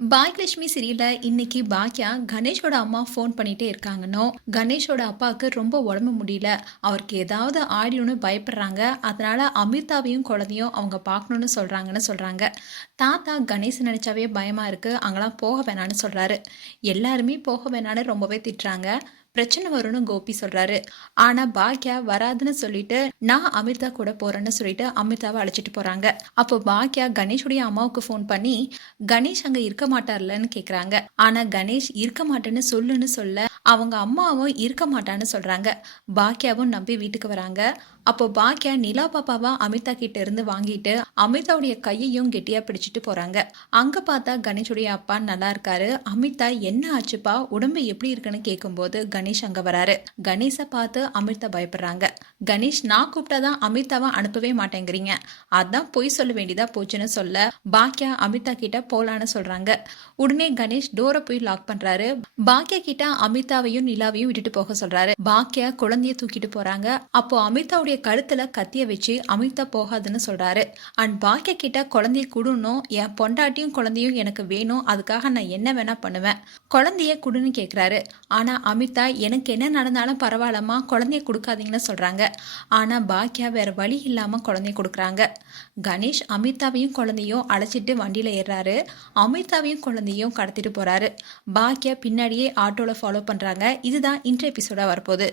பாக்யலட்சுமி சீரியல்ல இன்னைக்கு பாக்யா கணேஷோட அம்மா ஃபோன் பண்ணிட்டே இருக்காங்கன்னோ கணேஷோட அப்பாவுக்கு ரொம்ப உடம்பு முடியல. அவருக்கு ஏதாவது ஆடிடும்னு பயப்படுறாங்க. அதனால அமிர்தாவையும் குழந்தையும் அவங்க பார்க்கணும்னு சொல்றாங்கன்னு சொல்றாங்க. தாத்தா கணேஷ் நினைச்சாவே பயமா இருக்கு. அங்கெல்லாம் போக வேணான்னு சொல்றாரு. எல்லாருமே போக வேணான்னு ரொம்பவே திட்டுறாங்க. பிரச்சனை வரும்னு கோபி சொல்றாரு. ஆனா பாக்யா வராதுன்னு சொல்லிட்டு நான் அமிர்தா கூட போறேன்னு சொல்லிட்டு அமிர்தாவை அழைச்சிட்டு போறாங்க. அப்போ பாக்யா கணேஷுடைய அம்மாவுக்கு ஃபோன் பண்ணி கணேஷ் அங்க இருக்க மாட்டார்லன்னு கேக்குறாங்க. ஆனா கணேஷ் இருக்க மாட்டேன்னு சொல்லுன்னு சொல்ல அவங்க அம்மாவும் இருக்க மாட்டான்னு சொல்கிறாங்க பாக்கியாவும் நம்பி வீட்டுக்கு வராங்க. அப்போ பாக்கியா நிலா பாப்பாவா அமிதா கிட்ட இருந்து வாங்கிட்டு அமிர்தாவுடைய கையையும் கெட்டியா பிடிச்சிட்டு போறாங்க. அங்க பார்த்தா கணேஷுடைய அப்பா நல்லா இருக்காரு. அமிதா என்ன ஆச்சுப்பா? உடம்பு எப்படி இருக்குன்னு கேட்கும்போது கணேஷ் அங்க வராரு. கணேஷை பார்த்து அமிர்தா பயப்படுறாங்க. கணேஷ் நான் கூப்பிட்டாதான் அமிர்தாவை அனுப்பவே மாட்டேங்கிறீங்க. அதான் பொய் சொல்ல வேண்டியதா போச்சுன்னு சொல்ல பாக்கியா அமிதா கிட்ட போலான்னு சொல்றாங்க. உடனே கணேஷ் டோரை போய் லாக் பண்றாரு. பாக்கியா கிட்ட அமிதாவையும் நிலாவையும் விட்டுட்டு போக சொல்றாரு. பாக்கியா குழந்தைய தூக்கிட்டு போறாங்க. அப்போ அமிர்தாவுடைய கழுத்துல கத்திய வச்சு அமிர்தா போகாதுன்னு சொல்றாரு. அண்ட் பாக்கிய கிட்ட குழந்தைய குடுணும். என் பொண்டாட்டியும் குழந்தையும் எனக்கு வேணும். அதுக்காக நான் என்ன வேணா பண்ணுவேன். குழந்தைய குடுன்னு கேக்குறாரு. ஆனா அமிதா எனக்கு என்ன நடந்தாலும் பரவாயில்லம்மா. குழந்தைய கொடுக்காதீங்கன்னு சொல்றாங்க. ஆனா பாக்கியா வேற வழி இல்லாம குழந்தைய கொடுக்குறாங்க. கணேஷ் அமிதாவையும் குழந்தையும் அழைச்சிட்டு வண்டியில ஏறாரு அமிதாவையும் குழந்தையும் கடத்திட்டு போறாரு. பாக்கியா பின்னாடியே ஆட்டோவில் ஃபாலோ பண்றாங்க. இதுதான் இன்ட்ர வரப்போகுது.